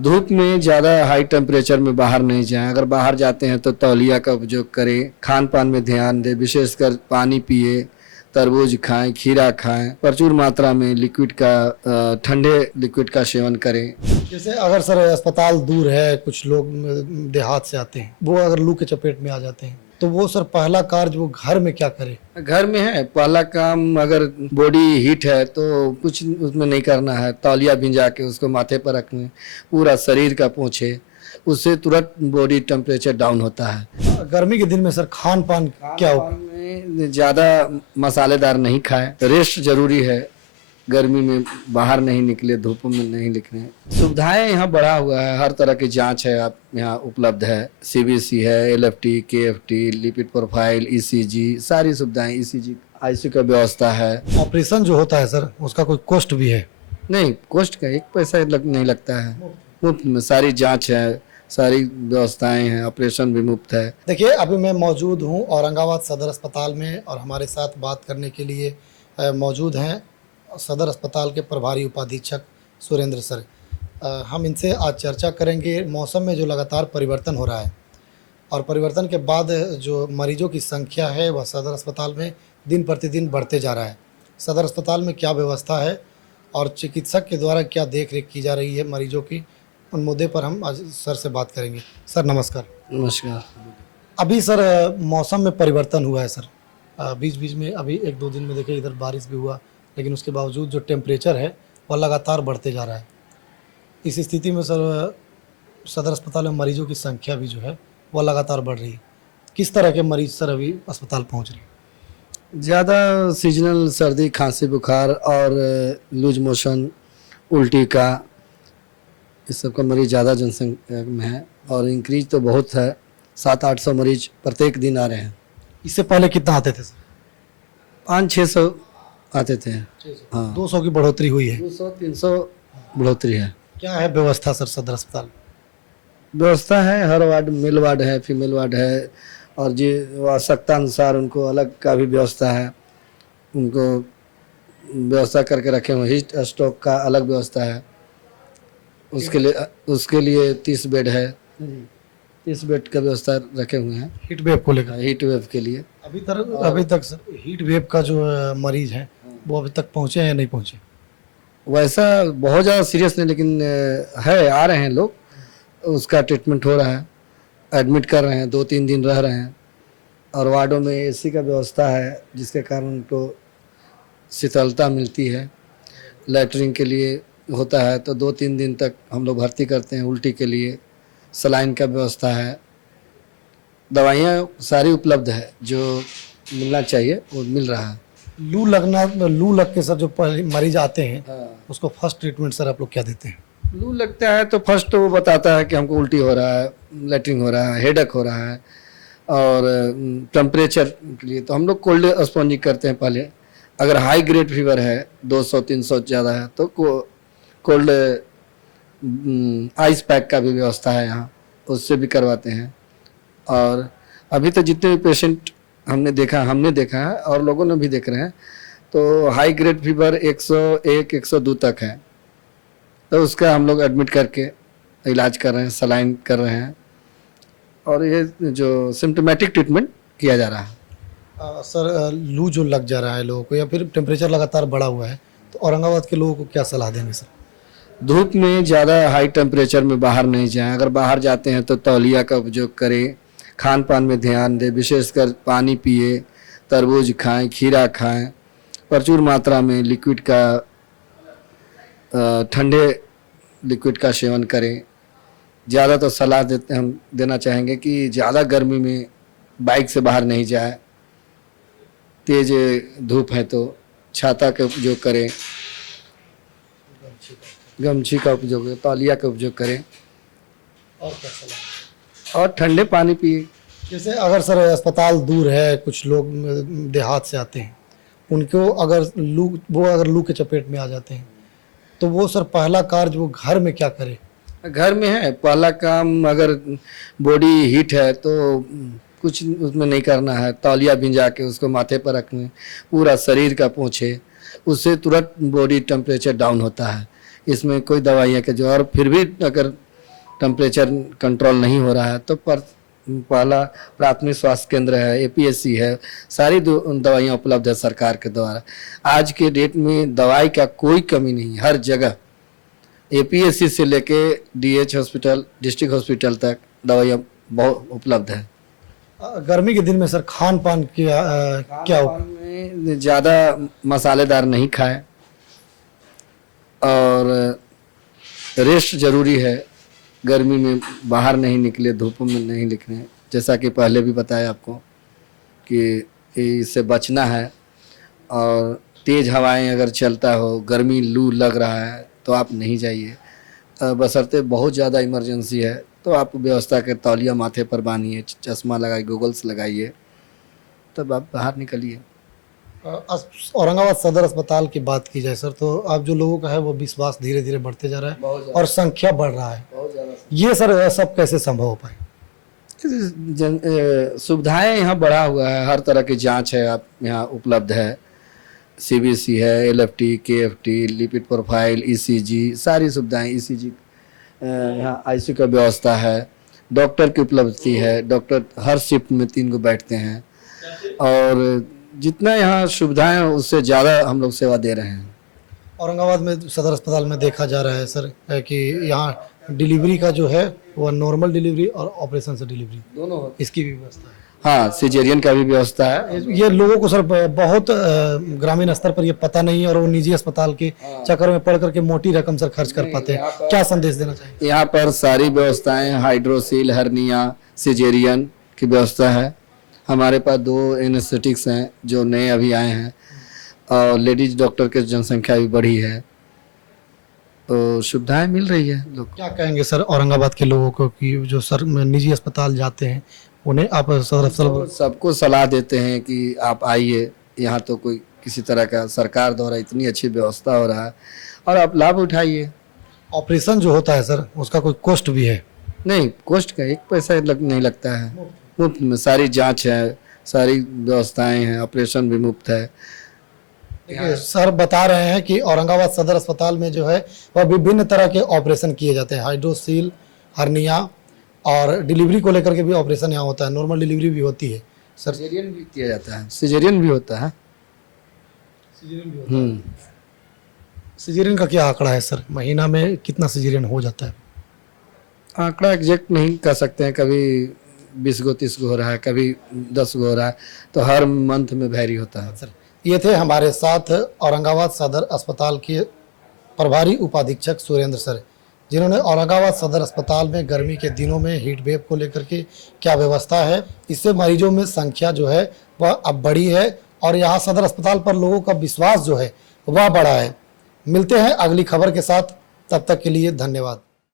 धूप में ज़्यादा हाई टेम्परेचर में बाहर नहीं जाएं। अगर बाहर जाते हैं तो तौलिया का उपयोग करें। खान पान में ध्यान दें, विशेषकर पानी पिए, तरबूज खाएं, खीरा खाएं, प्रचुर मात्रा में लिक्विड का ठंडे लिक्विड का सेवन करें। जैसे अगर सर अस्पताल दूर है, कुछ लोग देहात से आते हैं, वो अगर लू के चपेट में आ जाते हैं तो वो सर पहला कार्य वो घर में क्या करे? घर में है पहला काम, अगर बॉडी हीट है तो कुछ उसमें नहीं करना है, तौलिया भिंजा के उसको माथे पर रखने, पूरा शरीर का पोंछे, उससे तुरंत बॉडी टेम्परेचर डाउन होता है। गर्मी के दिन में सर खान पान क्या हो? में ज़्यादा मसालेदार नहीं खाएं, रेस्ट जरूरी है। गर्मी में बाहर नहीं निकले, धूप में नहीं निकले। सुविधाएं यहाँ बढ़ा हुआ है, हर तरह की जांच है आप यहाँ उपलब्ध है। सीबीसी है, LFT, KFT, lipid profile, ECG, सारी सुविधाएं, ईसीजी, आईसीयू का व्यवस्था है। ऑपरेशन जो होता है सर उसका कोई कॉस्ट भी है? नहीं, कॉस्ट का एक पैसा नहीं लगता है, मुफ्त में सारी जाँच है, सारी व्यवस्थाएं हैं, ऑपरेशन भी मुफ्त है। देखिए, अभी मैं मौजूद हूँ औरंगाबाद सदर अस्पताल में और हमारे साथ बात करने के लिए मौजूद हैं सदर अस्पताल के प्रभारी उपाधीक्षक सुरेंद्र सर। हम इनसे आज चर्चा करेंगे मौसम में जो लगातार परिवर्तन हो रहा है और परिवर्तन के बाद जो मरीजों की संख्या है वह सदर अस्पताल में दिन प्रतिदिन बढ़ते जा रहा है। सदर अस्पताल में क्या व्यवस्था है और चिकित्सक के द्वारा क्या देख रेख की जा रही है मरीजों की, उन मुद्दे पर हम आज सर से बात करेंगे। सर नमस्कार। नमस्कार। अभी सर मौसम में परिवर्तन हुआ है सर, बीच बीच में अभी एक दो दिन में देखिए इधर बारिश भी हुआ, लेकिन उसके बावजूद जो टेम्परेचर है वह लगातार बढ़ते जा रहा है। इस स्थिति में सर सदर अस्पताल में मरीजों की संख्या भी जो है वह लगातार बढ़ रही है। किस तरह के मरीज सर अभी अस्पताल पहुंच रहे हैं? ज़्यादा सीजनल सर्दी, खांसी, बुखार और लूज मोशन, उल्टी का, इस सब का मरीज ज़्यादा जनसंख्या में है और इंक्रीज तो बहुत है। 700-800 मरीज प्रत्येक दिन आ रहे हैं। इससे पहले कितना आते थे सर? 500-600 आते थे। हाँ, 200 की बढ़ोतरी हुई है। 200-300 बढ़ोतरी है। क्या है व्यवस्था सर सदर अस्पताल? व्यवस्था है, हर वार्ड मेल वार्ड है, फीमेल वार्ड है और जो आवश्यकता अनुसार उनको अलग का भी व्यवस्था है। उनको व्यवस्था करके रखे हुए। हीट स्ट्रोक का अलग व्यवस्था है। उसके लिए 30 बेड है, 30 बेड का व्यवस्था रखे हुए हैं हीट वेव को लेकर। हीट वेव के लिए। अभी तक सर हीट वेव का जो मरीज है वो अभी तक पहुंचे हैं या नहीं पहुंचे? वैसा बहुत ज़्यादा सीरियस नहीं, लेकिन है, आ रहे हैं लोग, उसका ट्रीटमेंट हो रहा है, एडमिट कर रहे हैं, 2-3 दिन रह रहे हैं और वार्डों में एसी का व्यवस्था है जिसके कारण उनको शीतलता मिलती है। लैटरिन के लिए होता है तो 2-3 दिन तक हम लोग भर्ती करते हैं। उल्टी के लिए सलाइन का व्यवस्था है। दवाइयाँ सारी उपलब्ध है, जो मिलना चाहिए वो मिल रहा है। लू लग के सर जो मरीज आते हैं उसको फर्स्ट ट्रीटमेंट सर आप लोग क्या देते हैं? लू लगता है तो फर्स्ट तो वो बताता है कि हमको उल्टी हो रहा है, लैट्रिन हो रहा है, हेडेक हो रहा है और टेम्परेचर के लिए तो हम लोग कोल्ड स्पॉन्जिंग करते हैं पहले। अगर हाई ग्रेड फीवर है, 200-300 ज़्यादा है तो कोल्ड आइस पैक का भी व्यवस्था है यहाँ, उससे भी करवाते हैं। और अभी तो जितने भी पेशेंट हमने देखा है और लोगों ने भी देख रहे हैं, तो हाई ग्रेड फीवर 101-102 तक है तो उसका हम लोग एडमिट करके इलाज कर रहे हैं, सलाइन कर रहे हैं और ये जो सिम्टोमेटिक ट्रीटमेंट किया जा रहा है। सर लू जो लग जा रहा है लोगों को या फिर टेम्परेचर लगातार बढ़ा हुआ है तो औरंगाबाद के लोगों को क्या सलाह देंगे सर? धूप में ज़्यादा हाई टेम्परेचर में बाहर नहीं जाएं। अगर बाहर जाते हैं तो तौलिया का उपयोग करें। खान पान में ध्यान दें, विशेषकर पानी पिए, तरबूज खाएं, खीरा खाएं, प्रचुर मात्रा में लिक्विड का ठंडे लिक्विड का सेवन करें। ज़्यादा तो सलाह देना चाहेंगे कि ज़्यादा गर्मी में बाइक से बाहर नहीं जाए। तेज धूप है तो छाता का उपयोग करें, गमछी का उपयोग करें, तौलिया का उपयोग करें और क्या सलाह? और ठंडे पानी पिए। जैसे अगर सर अस्पताल दूर है, कुछ लोग देहात से आते हैं, उनको अगर लू के चपेट में आ जाते हैं तो वो सर पहला कार्य वो घर में क्या करे? घर में है पहला काम, अगर बॉडी हीट है तो कुछ उसमें नहीं करना है, तौलिया भिंजा के उसको माथे पर रखने, पूरा शरीर का पोंछे, उससे तुरंत बॉडी टेम्परेचर डाउन होता है। इसमें कोई दवाइयाँ के जो, और फिर भी अगर टेम्परेचर कंट्रोल नहीं हो रहा है तो पहला प्राथमिक स्वास्थ्य केंद्र है, एपीएससी है, सारी दवाइयाँ उपलब्ध है सरकार के द्वारा। आज के डेट में दवाई का कोई कमी नहीं, हर जगह एपीएससी से लेके डीएच हॉस्पिटल, डिस्ट्रिक्ट हॉस्पिटल तक दवाइयाँ बहुत उपलब्ध है। गर्मी के दिन में सर खान पान की क्या खान में ज़्यादा मसालेदार नहीं खाए और रेस्ट जरूरी है। गर्मी में बाहर नहीं निकले, धूप में नहीं निकले, जैसा कि पहले भी बताया आपको कि इससे बचना है। और तेज़ हवाएं अगर चलता हो, गर्मी लू लग रहा है तो आप नहीं जाइए, बशर्ते बहुत ज़्यादा इमरजेंसी है तो आप व्यवस्था के तौलिया माथे पर बांधिए, चश्मा लगाइए, गॉगल्स लगाइए, तब आप बाहर निकलिए। औरंगाबाद सदर अस्पताल की बात की जाए सर, तो अब जो लोगों का है वो विश्वास धीरे धीरे बढ़ते जा रहा है और संख्या बढ़ रहा है, ये सर सब कैसे संभव हो पाए? सुविधाएं यहाँ बढ़ा हुआ है, हर तरह की जांच है आप यहाँ उपलब्ध है। सीबीसी है, LFT, KFT, lipid profile, ECG, सारी सुविधाएं, ईसीजी, यहाँ आईसीयू का व्यवस्था है, डॉक्टर की उपलब्धि है, डॉक्टर हर शिफ्ट में 3 को बैठते हैं और जितना यहाँ सुविधाएं हैं उससे ज़्यादा हम लोग सेवा दे रहे हैं। औरंगाबाद में सदर अस्पताल में देखा जा रहा है सर कि यहाँ डिलीवरी का जो है वो नॉर्मल डिलीवरी और ऑपरेशन से डिलीवरी दोनों इसकी भी व्यवस्था है। हाँ, सिजेरियन का भी व्यवस्था है। ये लोगों को सर बहुत ग्रामीण स्तर पर ये पता नहीं है और वो निजी अस्पताल के चक्कर में पड़ करके मोटी रकम सर खर्च कर पाते हैं, क्या संदेश देना चाहिए? यहाँ पर सारी व्यवस्थाएं, हाइड्रोसील, हर्निया, सिजेरियन की व्यवस्था है। हमारे पास 2 एनेस्थेटिक्स हैं जो नए अभी आए हैं और लेडीज डॉक्टर की जनसंख्या भी बढ़ी है, तो सुविधाएं मिल रही है। लोग क्या कहेंगे सर औरंगाबाद के लोगों को कि जो सर निजी अस्पताल जाते हैं उन्हें आप सदर अस्पताल सबको सलाह देते हैं कि आप आइए, यहाँ तो कोई किसी तरह का सरकार द्वारा इतनी अच्छी व्यवस्था हो रहा है और आप लाभ उठाइए। ऑपरेशन जो होता है सर उसका कोई कॉस्ट भी है? नहीं, कॉस्ट का 1 पैसा नहीं लगता है, मुफ्त में सारी जांच है, सारी व्यवस्थाएं हैं, ऑपरेशन भी मुफ्त है। देखिए सर बता रहे हैं कि औरंगाबाद सदर अस्पताल में जो है वह विभिन्न तरह के ऑपरेशन किए जाते हैं, हाइड्रोसील, हर्निया और डिलीवरी को लेकर के भी ऑपरेशन यहाँ होता है, नॉर्मल डिलीवरी भी होती है सर। सिजेरियन भी किया जाता है, सिजेरियन भी होता है। सिजेरियन का क्या आंकड़ा है सर, महीना में कितना सिजेरियन हो जाता है? आंकड़ा एग्जैक्ट नहीं कर सकते हैं, कभी 20 गो 30 गो हो रहा है, कभी 10 गो हो रहा है, तो हर मंथ में वैरी होता है। सर ये थे हमारे साथ औरंगाबाद सदर अस्पताल के प्रभारी उपाधीक्षक सुरेंद्र सर, जिन्होंने औरंगाबाद सदर अस्पताल में गर्मी के दिनों में हीट वेव को लेकर के क्या व्यवस्था है, इससे मरीजों में संख्या जो है वह अब बढ़ी है और यहाँ सदर अस्पताल पर लोगों का विश्वास जो है वह बढ़ा है। मिलते हैं अगली खबर के साथ, तब तक के लिए धन्यवाद।